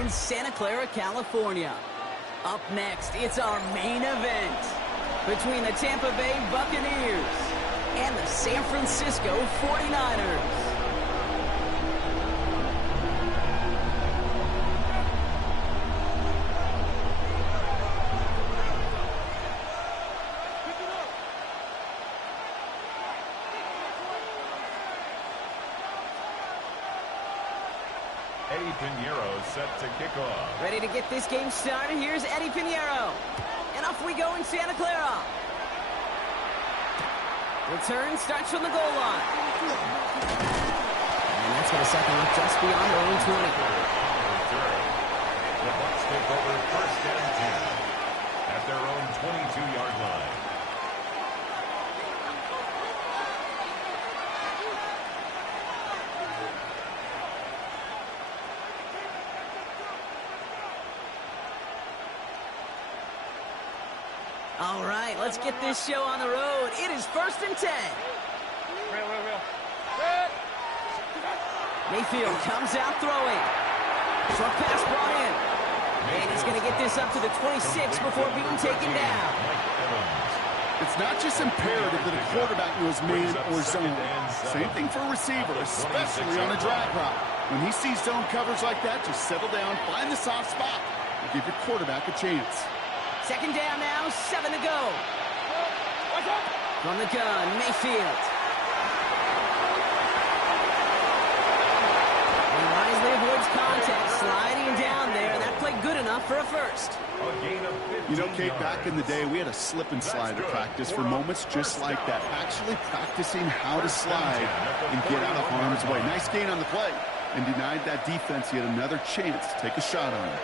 in Santa Clara, California. Up next, it's our main event between the Tampa Bay Buccaneers and the San Francisco 49ers. Set to kick off. Ready to get this game started. Here's Eddie Pinheiro. And off we go in Santa Clara. Return starts from the goal line. And that's going to set them up just beyond their own 20. The Bucs take over first and 10 at their own 22-yard line. All right, let's get this show on the road. It is first and 10. Mayfield comes out throwing. Short pass brought in. And he's going to get this up to the 26 before being taken down. It's not just imperative that a quarterback knows man or zone. Same thing for a receiver, especially on a drag route. When he sees zone coverage like that, just settle down, find the soft spot, and give your quarterback a chance. Second down now, 7 to go. From the gun, Mayfield. He wisely avoids contact, sliding down there, and that played good enough for a first. You know, Kate, back in the day, we had a slip and slide at practice for moments just like that. Actually practicing how to slide and get out of harm's way. Nice gain on the play, and denied that defense yet another chance to take a shot on him.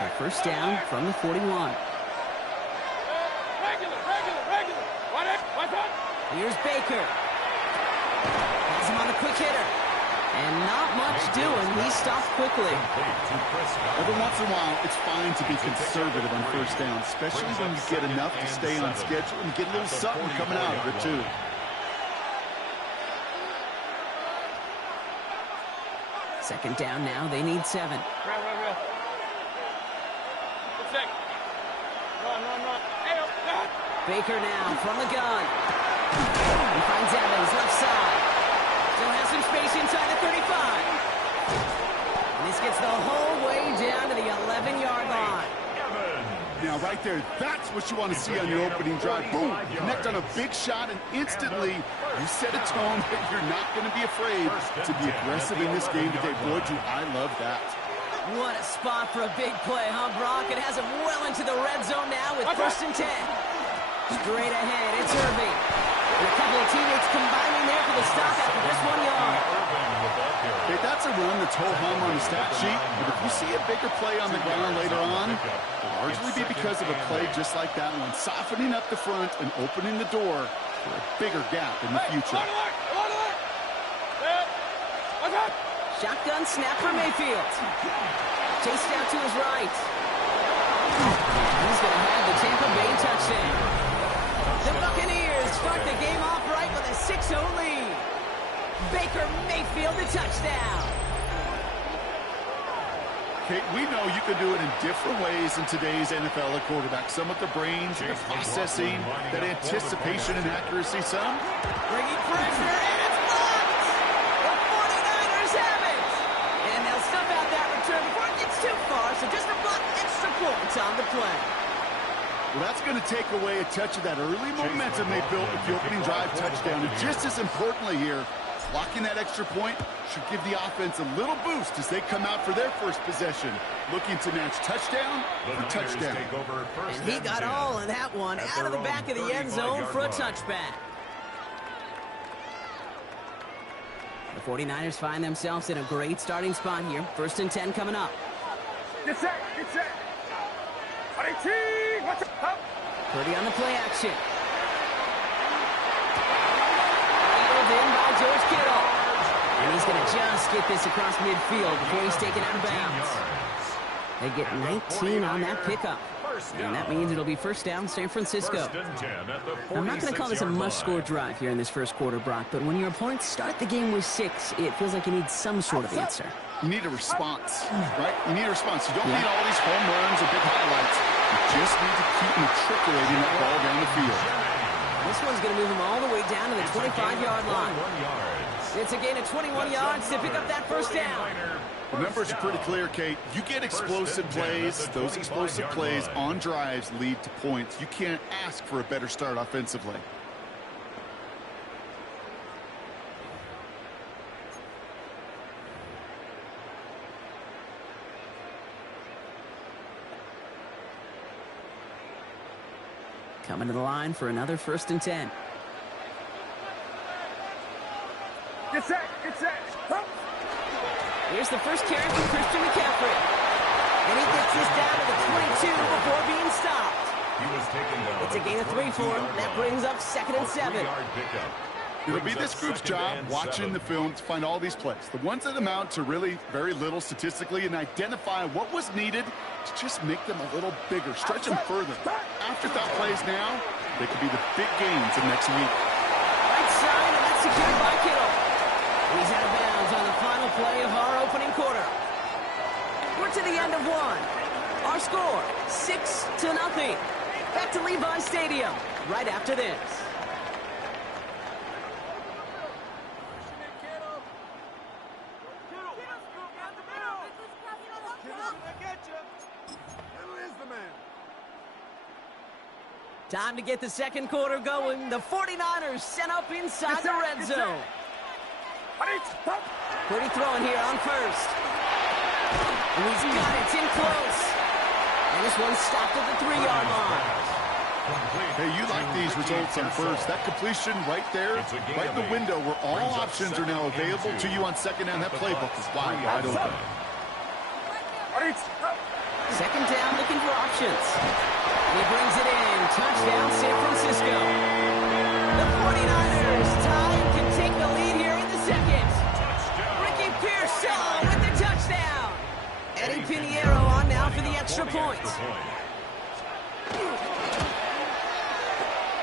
So first down from the 41. Here's Baker. Has him on the quick hitter. And not much doing. He stopped quickly. Every once in a while, it's fine to be conservative on first down, especially when you get enough to stay on schedule and get a little something coming out of it, too. Second down now. They need 7. Baker now from the gun. He finds Evans left side. Still has some space inside the 35. And this gets the whole way down to the 11-yard line. Now, right there, that's what you want to see on your opening drive. Boom! Connect on a big shot, and instantly you set a tone that you're not going to be afraid to be aggressive in this game today. Boy, do I love that. What a spot for a big play, huh, Brock? It has him well into the red zone now with first and 10. Straight ahead, it's Irving. And a couple of teammates combining there for the stop after just 1 yard. Okay, that's a run that's ho-hum on the stat sheet, but if you see a bigger play on the ground later on, it'll largely be because of a play just like that one, softening up the front and opening the door for a bigger gap in the future. Shotgun snap for Mayfield. Chased out to his right. He's going to have the Tampa Bay touchdown. The Buccaneers start the game off right with a 6-0 lead. Baker Mayfield, the touchdown. Kate, we know you can do it in different ways in today's NFL at quarterback. Some with the brains, the processing, that anticipation and accuracy. Some bringing pressure, and it's blocked. The 49ers have it. And they'll stuff out that return before it gets too far, so just a block extra points on the play. Well, that's going to take away a touch of that early momentum they built with the opening drive touchdown. And just as importantly here, blocking that extra point should give the offense a little boost as they come out for their first possession, looking to match touchdown for touchdown. And he got all of that one out of the back of the end zone for a touchback. The 49ers find themselves in a great starting spot here. First and 10 coming up. Get set, get set. Purdy on the play action. Angled in by George Kittle. And he's going to just get this across midfield before he's taken out of bounds. They get 19 on that pickup. And that means it'll be first down San Francisco. I'm not going to call this a must-score drive here in this first quarter, Brock, but when your opponents start the game with 6, it feels like you need some sort of answer. You need a response, right? You need a response. You don't need all these home runs or big highlights. You just need to keep matriculating that ball down the field. This one's going to move him all the way down to the 25-yard line. It's a gain of 21 yards to pick up that first down. The numbers are pretty clear, Kate. You get explosive plays. Those explosive plays on drives lead to points. You can't ask for a better start offensively. Coming to the line for another first and 10. Get set. Get set. Here's the first carry from Christian McCaffrey. And he gets this down to the 22 before being stopped. It's a gain of 3 for him. That brings up 2nd and 7. It'll be this group's job watching the film to find all these plays. The ones that amount to really very little statistically and identify what was needed to just make them a little bigger, stretch them further. Afterthought plays now, they could be the big gains of next week. Right side, and that's secured by Kittle. He's out of bounds on the final play of our opening quarter. We're to the end of 1. Our score, 6-0. Back to Levi Stadium right after this. Time to get the second quarter going. The 49ers sent up inside the red zone. Pretty throwing here on first. And he's got it. It's in close. And this one stopped at the 3-yard line. Hey, you like these results on first. That completion right there, right in the window where all options are now available to you on second down. That playbook is wide open. Second down, looking for options. He brings it in. Touchdown, San Francisco. The 49ers tie and can take the lead here in the second. Ricky Pearsall with the touchdown. Eddie Pinheiro on now for the extra point.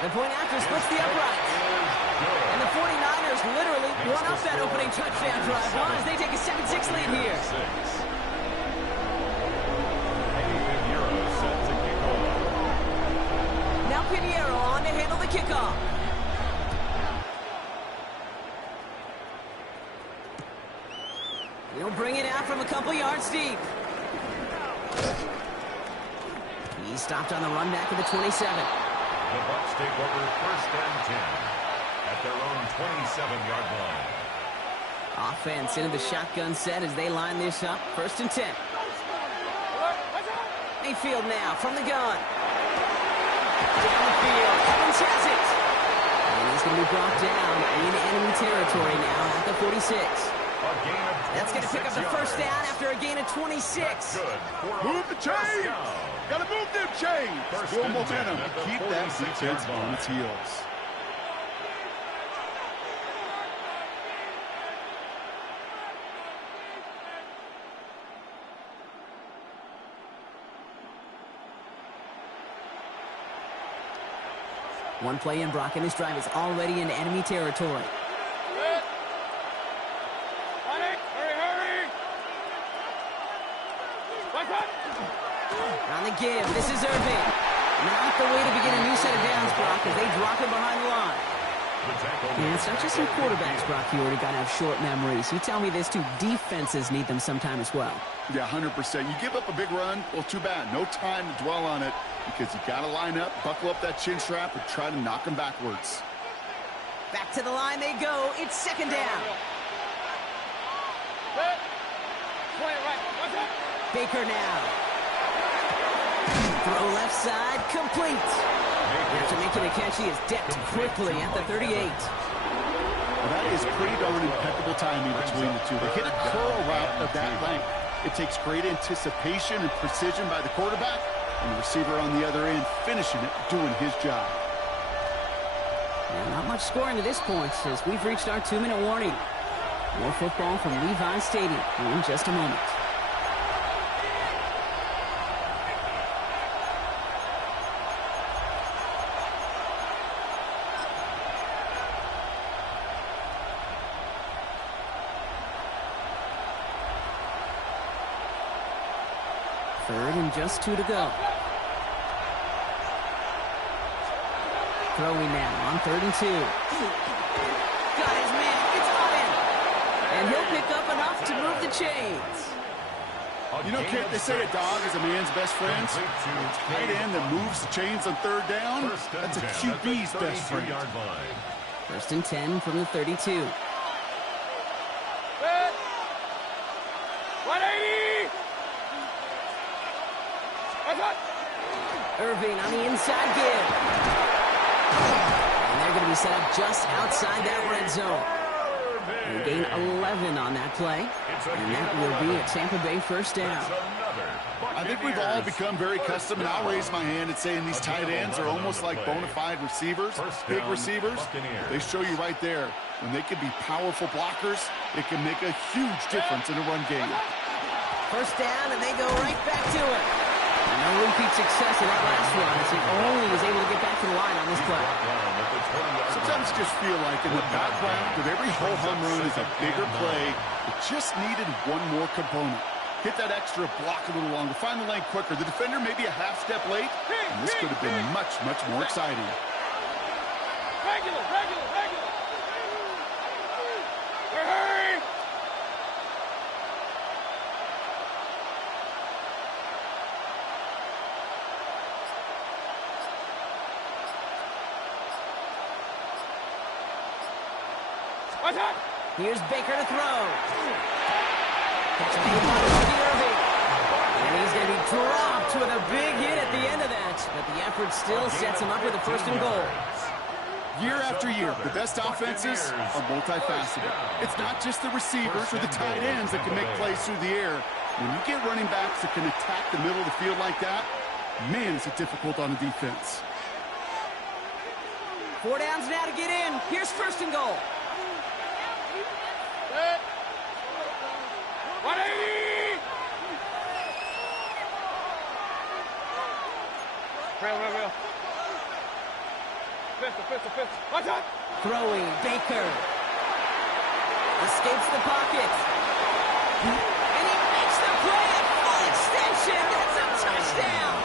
The point after splits the uprights. And the 49ers literally won up that opening touchdown drive as they take a 7-6 lead here. Now Pinheiro on to handle the kickoff. He'll bring it out from a couple yards deep. He stopped on the run back at the 27. The Bucs take over first and 10 at their own 27-yard line. Offense into the shotgun set as they line this up. First and 10. Mayfield now from the gun. Down the field. Evans has it. And he's going to be brought down in enemy territory now at the 46. That's going to pick up the first down after a gain of 26. Move the chains. Got to move them chains. Build momentum. Keep that defense on its heels. One play in, Brock, and this drive is already in enemy territory. On the give, this is Irving. Not the way to begin a new set of downs, Brock, as they drop it behind the line. And it's not just some quarterbacks, Brock, you already got to have short memories. You tell me this too, defenses need them sometime as well. Yeah, 100%. You give up a big run, well, too bad. No time to dwell on it because you got to line up, buckle up that chin strap, and try to knock them backwards. Back to the line they go. It's second down. Baker now. Throw left side, complete. After making a catch, he is decked quickly at the 38. Well, that is pretty darn impeccable timing between the two. They hit a curl route of that length. It takes great anticipation and precision by the quarterback, and the receiver on the other end finishing it, doing his job. And not much scoring to this point as we've reached our 2-minute warning. More football from Levi Stadium in just a moment. Third and just 2 to go. Throwing now on 3rd and 2. Got his man. It's on him. And he'll pick up enough to move the chains. You know, Kit, they say a dog is a man's best friend. A tight end that moves the chains on 3rd down, that's a QB's best friend. 1st and 10 from the 32. 180! Irving on the inside give. And they're going to be set up just outside that red zone. They gain 11 on that play. And that will be a Tampa Bay 1st down. I think we've all become very accustomed, and I'll raise my hand and saying these tight ends are almost like bona fide receivers, big receivers. They show you right there, when they can be powerful blockers, it can make a huge difference in a run game. 1st down, and they go right back to it. No repeat success in that last one, as he only was able to get back to the line on this play. Sometimes I just feel like in the background of every ho-hum run is a bigger play. It just needed one more component. Hit that extra block a little longer. Find the lane quicker. The defender may be a half step late, and this could have been much, much more exciting. Regular! Hurry! Here's Baker to throw. Catch made by Irving. And he's going to be dropped with a big hit at the end of that. But the effort still sets him up with a 1st and goal. Year after year, the best offenses are multifaceted. It's not just the receivers or the tight ends that can make plays through the air. When you get running backs that can attack the middle of the field like that, man, is it difficult on the defense. 4 downs now to get in. Here's 1st and goal. 180! Real. Pistol. Watch out! Throwing, Baker. Escapes the pocket. And he makes the play at full extension. That's a touchdown.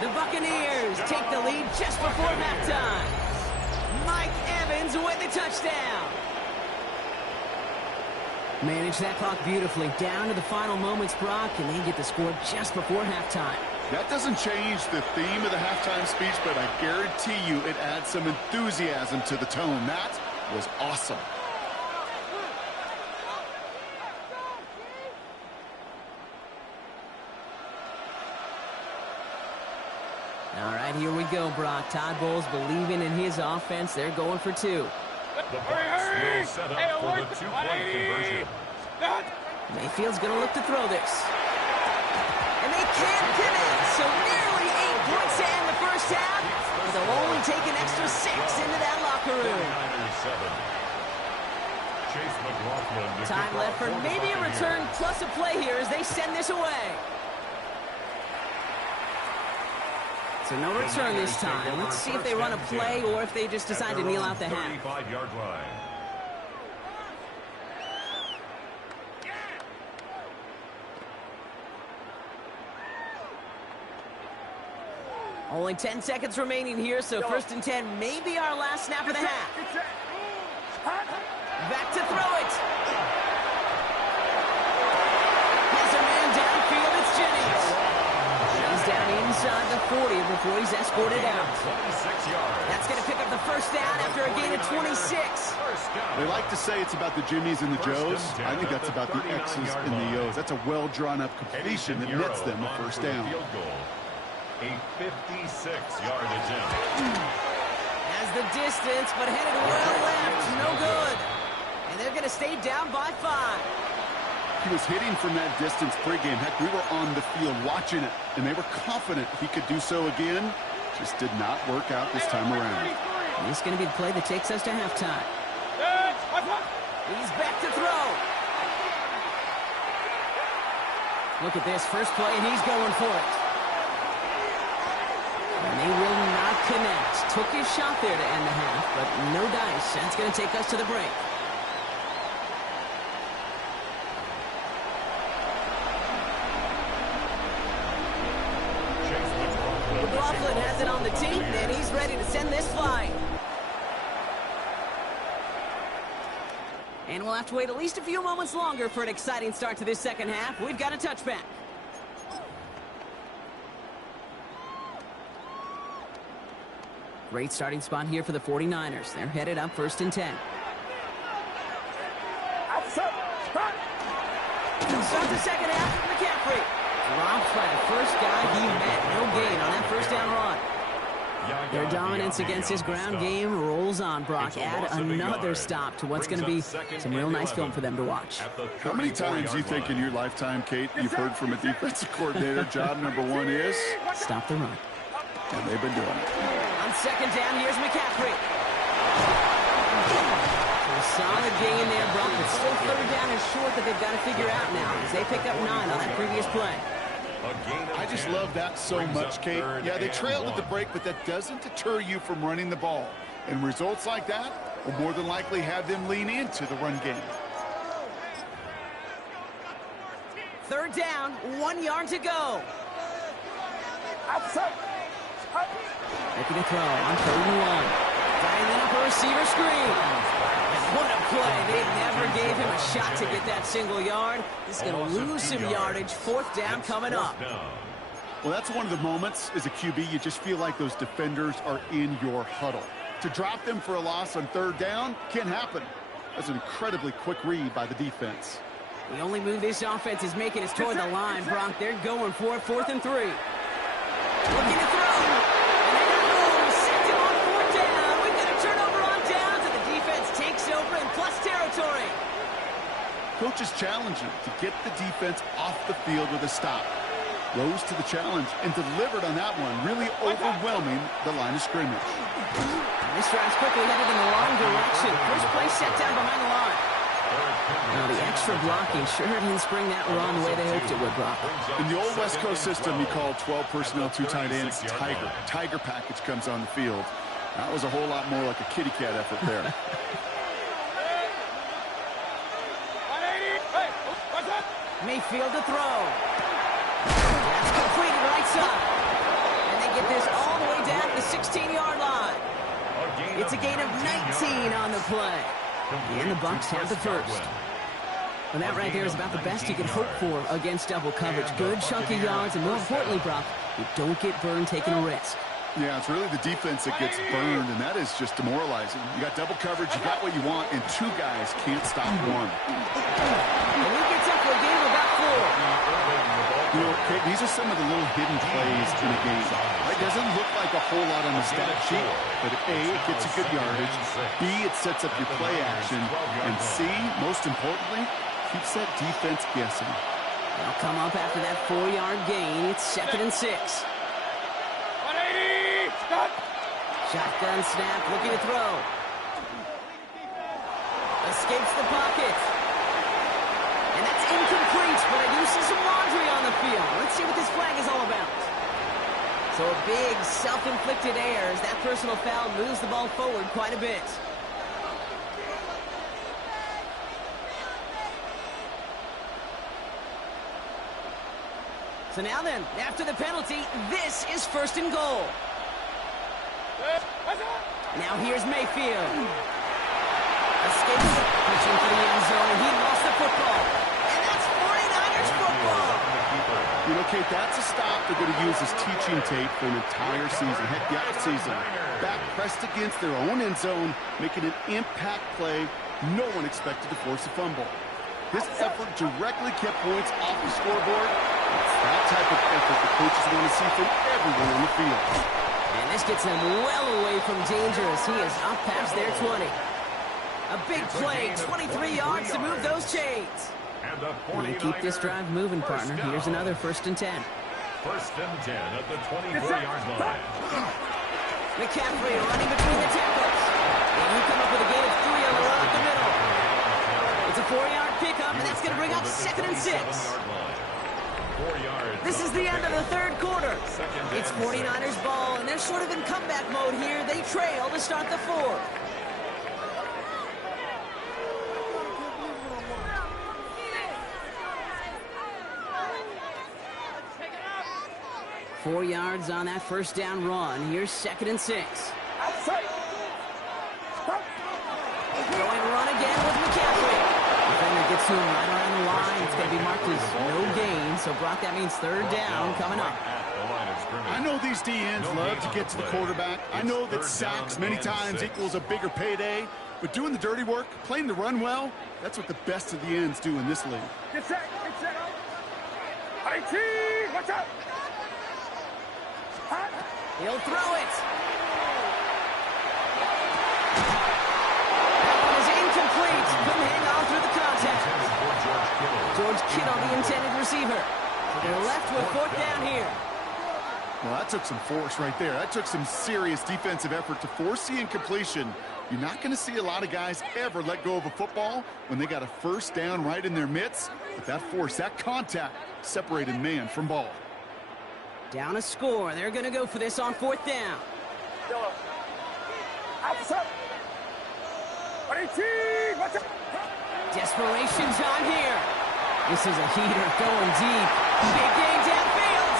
The Buccaneers take the lead just before halftime. Mike Evans with the touchdown. Manage that clock beautifully. Down to the final moments, Brock, and they get the score just before halftime. That doesn't change the theme of the halftime speech, but I guarantee you it adds some enthusiasm to the tone. That was awesome. All right, here we go, Brock. Todd Bowles believing in his offense. They're going for 2. The Bucs will set up for the 2-point conversion. Mayfield's going to look to throw this. And they can't connect, so nearly 8 points to end the 1st half. But they'll only take an extra 6 into that locker room. Time left for maybe a return plus a play here as they send this away. So no return this time. Let's see if they run a play or if they just decide to kneel out the half. 35-yard line. Only 10 seconds remaining here, so 1st and 10 may be our last snap of the half. Back to throw it. Has a man downfield, it's Jennings. He's down inside the 40 before he's escorted out. That's going to pick up the 1st down after a gain of 26. They like to say it's about the Jimmies and the Joes. I think that's about the X's and the O's. That's a well-drawn-up completion that nets them a 1st down. A 56-yard attempt. Has the distance, but headed well left. No good. And they're going to stay down by 5. He was hitting from that distance pregame. Heck, we were on the field watching it, and they were confident he could do so again. Just did not work out this time around. And this is going to be the play that takes us to halftime. He's back to throw. Look at this. First play, and he's going for it. And they will not connect. Took his shot there to end the half, but no dice. That's going to take us to the break. McLaughlin has it on the team, and he's ready to send this flying. And we'll have to wait at least a few moments longer for an exciting start to this second half. We've got a touchback. Great starting spot here for the 49ers. They're headed up 1st and 10. Start the second half with McCaffrey. Dropped by the first guy he met. No gain on that first down run. Their dominance against his ground game rolls on, Brock. Add another stop to what's going to be some real nice film for them to watch. How many times do you think in your lifetime, Kate, you've heard from a defensive coordinator, job number one is? Stop the run. And they've been doing it. On second down, here's McCaffrey. So a solid gain there, Brock, but still third down is short that they've got to figure out now as they pick up 9 on that previous play. I just love that so much, Kate. Yeah, they trailed at the break, but that doesn't deter you from running the ball. And results like that will more than likely have them lean into the run game. Third down, 1 yard to go. Making a throw on 3rd and 1. Dialing up a receiver screen. What a play. They never gave him a shot to get that single yard. He's going to lose some yardage. 4th down coming up. Well, that's one of the moments as a QB, you just feel like those defenders are in your huddle. To drop them for a loss on 3rd down can happen. That's an incredibly quick read by the defense. The only move this offense is making is toward the line, Brock. They're going for it, 4th and 3. Looking to throw. Coaches challenge him to get the defense off the field with a stop. Rose to the challenge and delivered on that one, really overwhelming the line of scrimmage. This drive's quickly headed in the wrong direction. First play set down behind the line. Now the extra blocking sure didn't spring that run the way they hoped it would, Brock. In the old West Coast system, you call 12 personnel, 2 tight ends, Tiger. Tiger package comes on the field. That was a whole lot more like a kitty cat effort there. Mayfield to throw. That's completed right side. And they get this all the way down to the 16-yard line. It's a gain of 19 on the play. And the Bucs have the first. And that right there is about the best you can hope for against double coverage. Good chunky yards, and more importantly, Brock, you don't get burned taking a risk. Yeah, it's really the defense that gets burned, and that is just demoralizing. You got double coverage, you got what you want, and 2 guys can't stop one. And he gets up for a game of about 4. You know, Kate, these are some of the little hidden plays in a game. It doesn't look like a whole lot on the stat sheet, but A, it gets you good yardage, B, it sets up your play action, and C, most importantly, keeps that defense guessing. They'll come up after that 4-yard gain. It's 2nd and 6. Shotgun snap, looking to throw. Escapes the pocket. And that's incomplete, but I do see some laundry on the field. Let's see what this flag is all about. So a big self-inflicted error as that personal foul moves the ball forward quite a bit. So now then, after the penalty, this is 1st and goal. Now here's Mayfield. Escapes, pushing for the end zone, and he lost the football. And that's 49ers football. You know, Kate, that's a stop they're going to use as teaching tape for an entire season. Heck, the offseason. Back pressed against their own end zone, making an impact play. No one expected to force a fumble. This effort directly kept points off the scoreboard. It's that type of effort the coaches want to see from everyone on the field. And this gets him well away from danger as he is up past their 20. A big play, 23 yards to move those chains. And keep this drive moving, partner. Here's another 1st and 10. 1st and 10 at the 24-yard line. McCaffrey running between the tackles. And you come up with a gain of 3 on the run up the middle. It's a 4-yard pickup, and that's going to bring up 2nd and 6. This is the end of the 3rd quarter. It's 49ers ball, and they're sort of in comeback mode here. They trail to start the 4th. 4 yards on that first down run. Here's 2nd and 6. Throwing run again with McCaffrey. Defender gets to him right around the line. It's going to be marked as no gain. So, Brock, that means 3rd down coming up. I know these DNs love to get to the quarterback. I know that sacks many times equals a bigger payday. But doing the dirty work, playing the run well, that's what the best of the ends do in this league. Get set. Get set. IT, watch out. He'll throw it. That one is incomplete. Couldn't hang on through the contact. George Kittle, the intended receiver. So they're left with 4th down here. Well, that took some force right there. That took some serious defensive effort to force the incompletion. You're not going to see a lot of guys ever let go of a football when they got a 1st down right in their midst. But that force, that contact, separated man from ball. Down a score. They're going to go for this on 4th down. Desperation time here. This is a heater going deep. Big game downfield.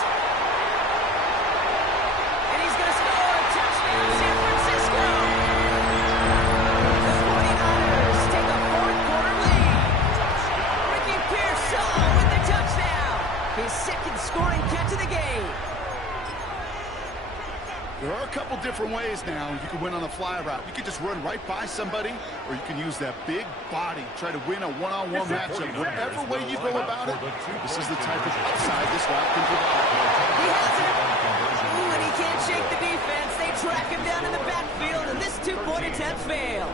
And he's going to score. Touchdown, San Francisco. The 49ers take a 4th-quarter lead. Ricky Pearsall with the touchdown. His 2nd scoring catch of the game. There are a couple different ways now. You can win on the fly route. You can just run right by somebody, or you can use that big body, try to win a one-on-one matchup. Whatever way you go about it, this is the type of upside this route can provide. He has it. Ooh, and he can't shake the defense. They track him down in the backfield, and this 2-point attempt fails.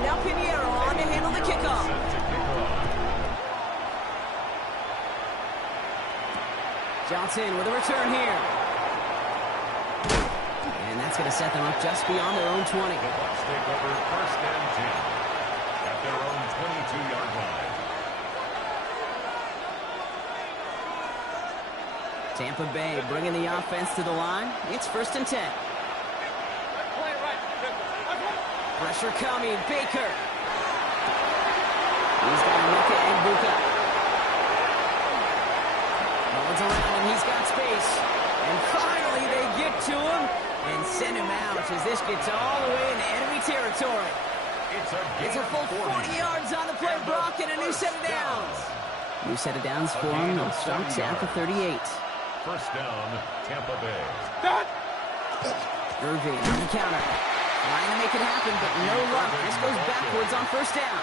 Now Pinheiro on to handle the kickoff. Johnson with a return here. And that's going to set them up just beyond their own 20. The Bucs take over 1st and 10 at their own 22-yard line. Tampa Bay bringing the offense to the line. It's 1st and 10. Pressure coming. Baker. He's got Emeka Egbuka. Runs around and he's got space. And finally they get to him and send him out as this gets all the way into enemy territory. It's a full 40 yards on the play, Brock, and a new set of downs. New set of downs for him. They'll start at the 38. 1st down, Tampa Bay. Irving on the counter. Trying to make it happen, but no luck. This goes backwards on 1st down.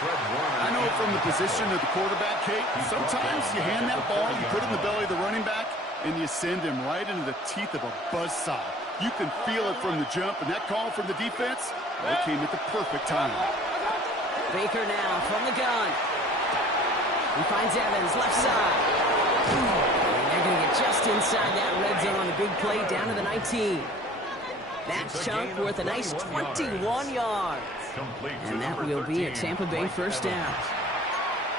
I know from the position of the quarterback, Kate, sometimes you hand that ball, you put it in the belly of the running back, and you send him right into the teeth of a buzzsaw. You can feel it from the jump, and that call from the defense, well, it came at the perfect time. Baker now from the gun. He finds Evans, left side. And they're going to get just inside that red zone on the big play down to the 19. That chunk worth a nice 21 yards. And that will be a Tampa Bay 1st down.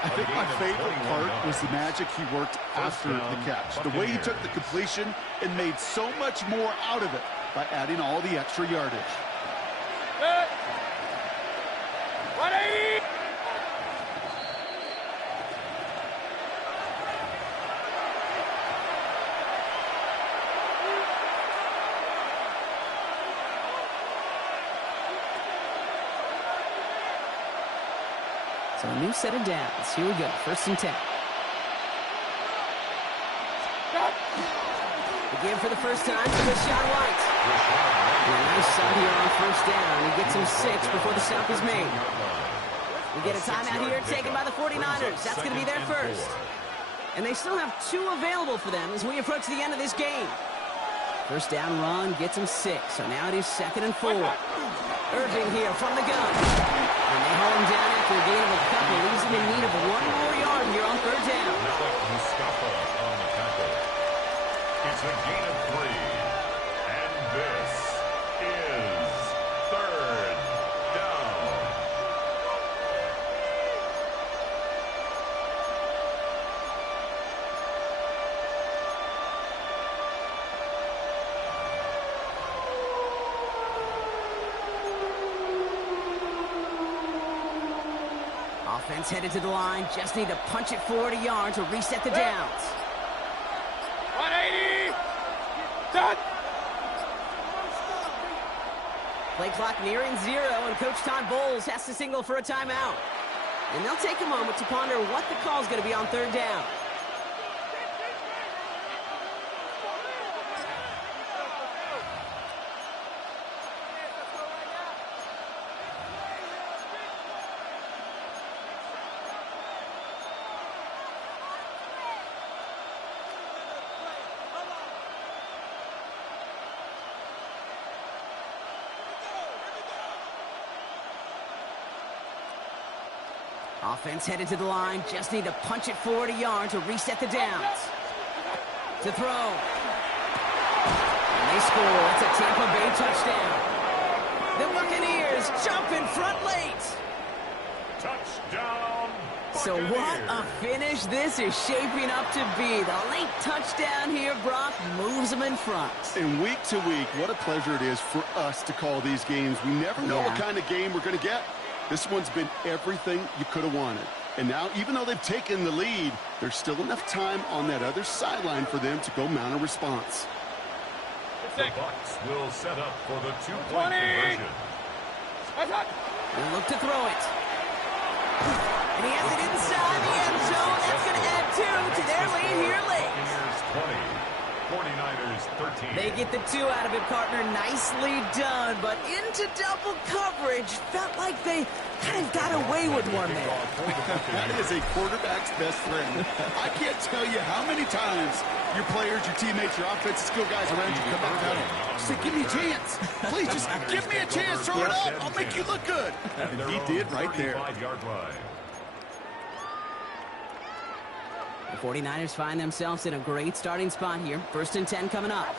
I think my favorite part was the magic he worked after the catch. The way he took the completion and made so much more out of it by adding all the extra yardage. 180! So a new set of downs. Here we go. 1st and 10. Again for the first time to Rashawn White. And a nice stop here on 1st down. He gets him 6 before the stop is made. We get a timeout here taken by the 49ers. That's going to be their 1st. And they still have 2 available for them as we approach the end of this game. 1st down run gets him 6. So now it is 2nd and 4. Irving here from the gun. And they hold him down after a gain of a couple. Leaves him in need of 1 more yard here on 3rd down. Mustafa on the tackle. It's a gain of 3. And this is 3rd down. Offense headed to the line. Just need to punch it 40 yards to reset the downs. 180. Done. Play clock nearing 0, and Coach Todd Bowles has to signal for a timeout. And they'll take a moment to ponder what the call is going to be on third down. Offense headed to the line. Just need to punch it forward a yard to reset the downs. To throw. And they score. It's a Tampa Bay touchdown. The Buccaneers jump in front late. Touchdown, So what a finish this is shaping up to be. The late touchdown here, Brock, moves them in front. And week to week, what a pleasure it is for us to call these games. We never know what kind of game we're going to get. This one's been everything you could have wanted. And now, even though they've taken the lead, there's still enough time on that other sideline for them to go mount a response. The Bucs will set up for the two-point conversion. They look to throw it. And he has it inside the end zone. That's going to add 2 to their lead here late. 49ers 13. They get the 2 out of it, partner. Nicely done, but into double coverage. Felt like they kind of got away with one there. That is a quarterback's best friend. I can't tell you how many times your players, your teammates, your offensive skill guys around you come back down and say, give me a chance. Please, just give me a chance. Throw it up. I'll make you look good. And he did right there. 35-yard line. The 49ers find themselves in a great starting spot here. 1st and 10 coming up.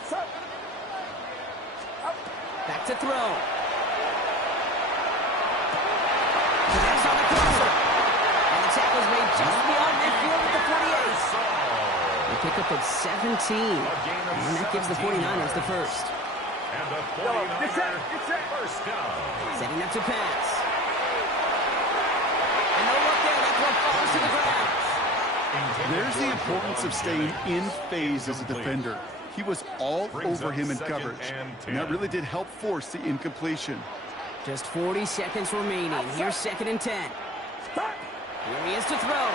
Back to throw. Connects on the crosser. And the tackle's made just beyond midfield at the 48. They pick up at 17. And that gives the 49ers the first. And the 49ers first down. Setting up to pass. And no look there. That throw falls to the ground. There's the importance of staying in phase as a defender. He was all over him in coverage, and that really did help force the incompletion. Just 40 seconds remaining. Here's 2nd and 10. Here he is to throw.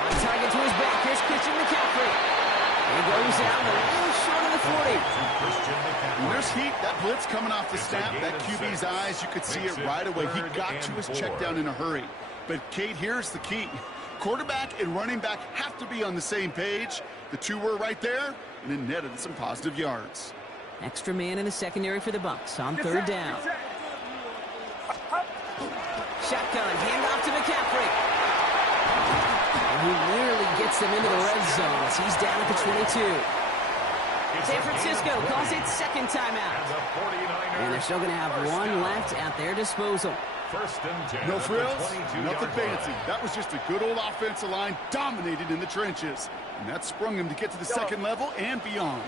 On target to his back. Here's Christian McCaffrey. He goes down a little short of the 40. When there's heat, that blitz coming off the snap, that QB's eyes, you could see it right away. He got to his check down in a hurry. But, Kate, here's the key. Quarterback and running back have to be on the same page. The 2 were right there, and it netted some positive yards. Extra man in the secondary for the Bucs on 3rd down. Shotgun, handoff to McCaffrey. And he nearly gets them into the red zone as he's down at the 22. San Francisco calls it 2nd timeout. And they're still going to have 1 left at their disposal. 1st and 10. No frills, nothing fancy. That was just a good old offensive line dominated in the trenches. And that sprung him to get to the 2nd level and beyond.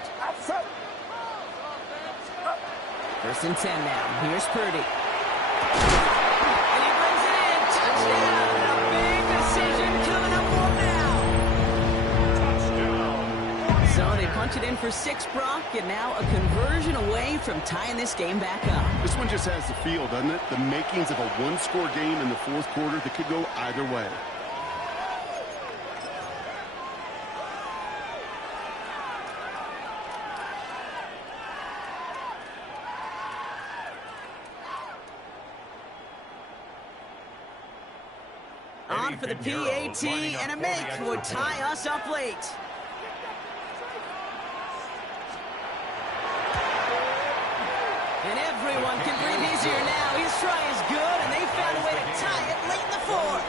1st and 10 now. Here's Purdy. And he brings it in. Touchdown. A big decision coming up on now. Touchdown. So they punch it in for 6, Brock, and now a conversion away from tying this game back up. This one just has the feel, doesn't it? The makings of a 1-score game in the 4th quarter that could go either way. On for the PAT, and a make would tie us up late. And everyone can breathe easier now. His try is good, and they found a way to tie it late in the 4th.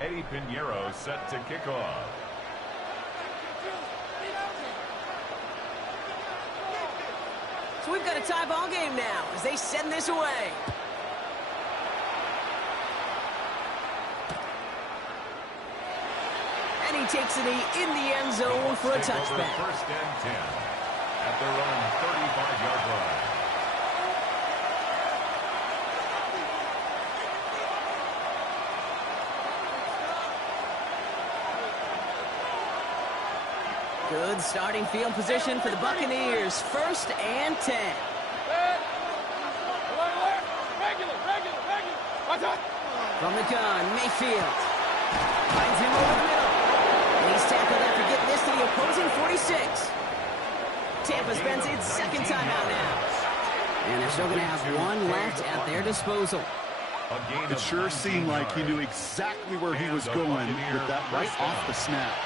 Eddie Pinheiro set to kick off. So we've got a tie ball game now as they send this away. And he takes a knee in the end zone for a touchback. First and 10 at their own 35-yard line. Good starting field position for the Buccaneers. First and 10. From the gun, Mayfield finds him over the middle. And he's tackled after getting this to the opposing 46. Tampa spends its second timeout now. And they're still going to have one left at their disposal. It sure seemed like he knew exactly where he was going with that right off the snap.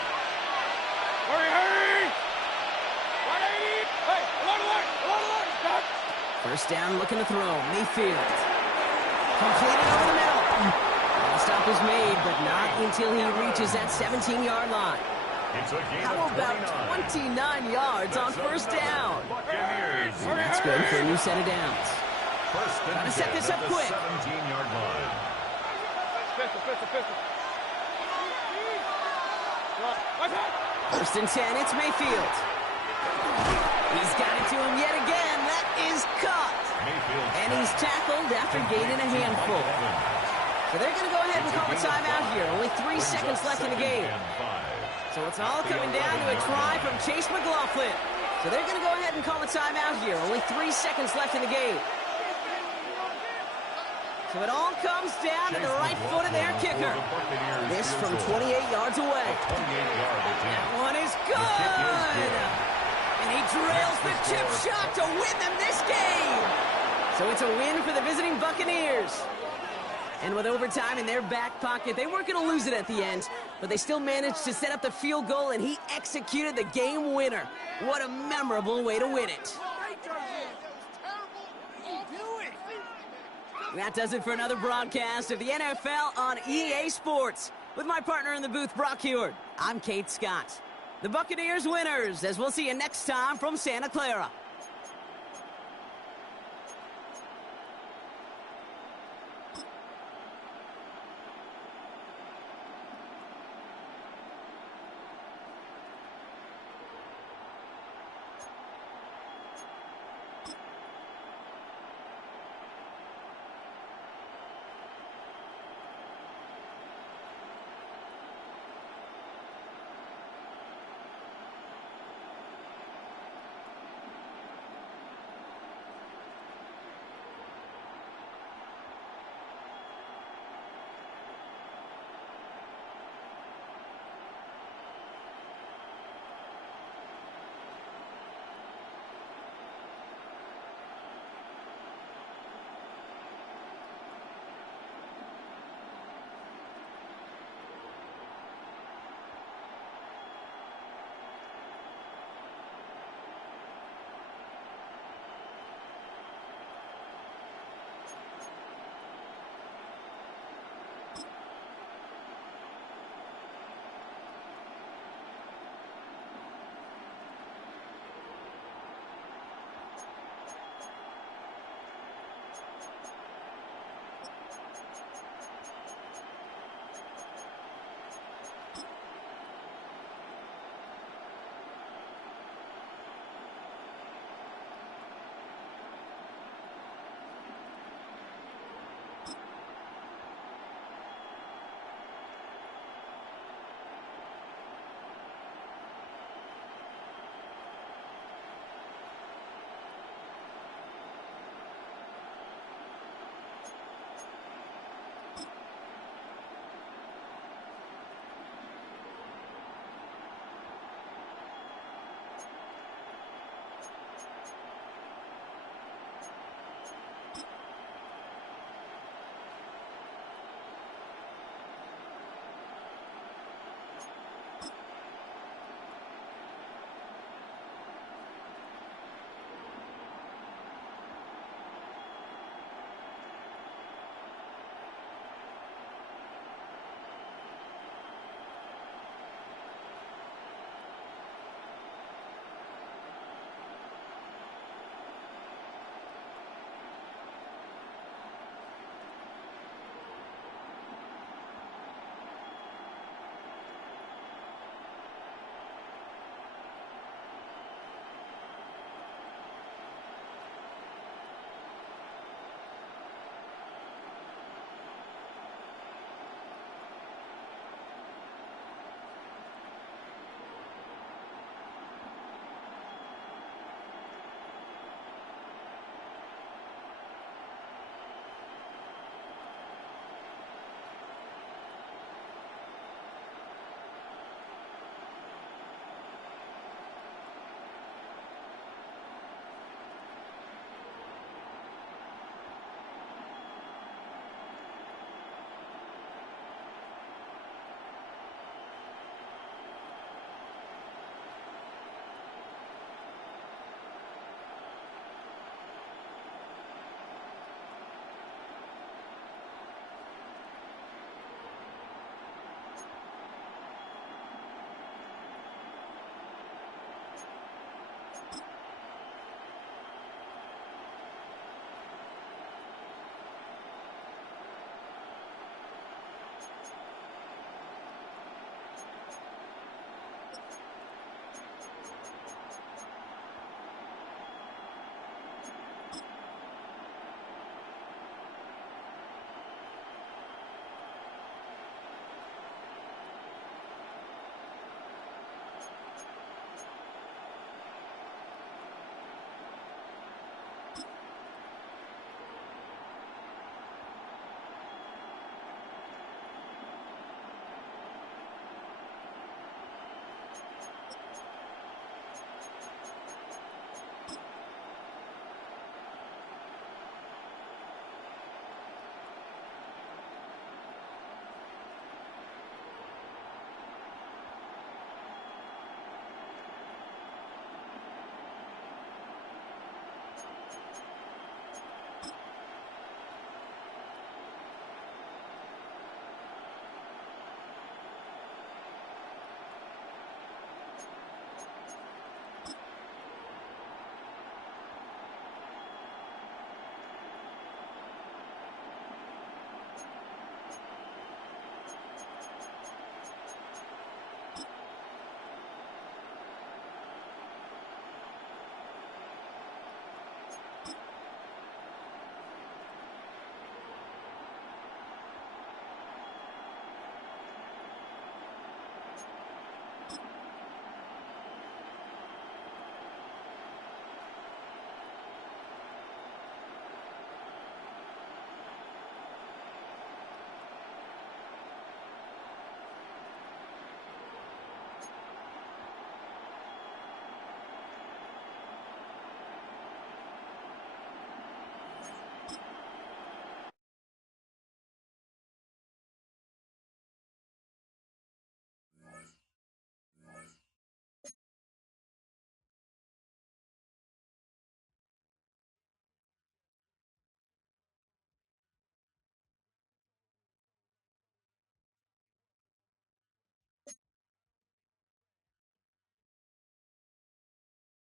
Hurry! First down, looking to throw. Mayfield. Completed over the middle. The stop is made, but not until he reaches that 17-yard line. How about 29 yards on first down? And that's good for a new set of downs. Gotta set this up quick. 17-yard line. First and 10, it's Mayfield. He's got it to him yet again. That is caught. And he's tackled after gaining a handful. So they're going to go ahead and call a timeout here. Only 3 seconds left in the game. So it's all coming down to a try from Chase McLaughlin. So they're going to go ahead and call a timeout here. Only 3 seconds left in the game. So it all comes down to the right foot of their kicker. This from 28 yards away. That one is good. And he drills the chip shot to win them this game. So it's a win for the visiting Buccaneers. And with overtime in their back pocket, they weren't going to lose it at the end, but they still managed to set up the field goal, and he executed the game winner. What a memorable way to win it. And that does it for another broadcast of the NFL on EA Sports. With my partner in the booth, Brock Heward, I'm Kate Scott. The Buccaneers winners, as we'll see you next time from Santa Clara.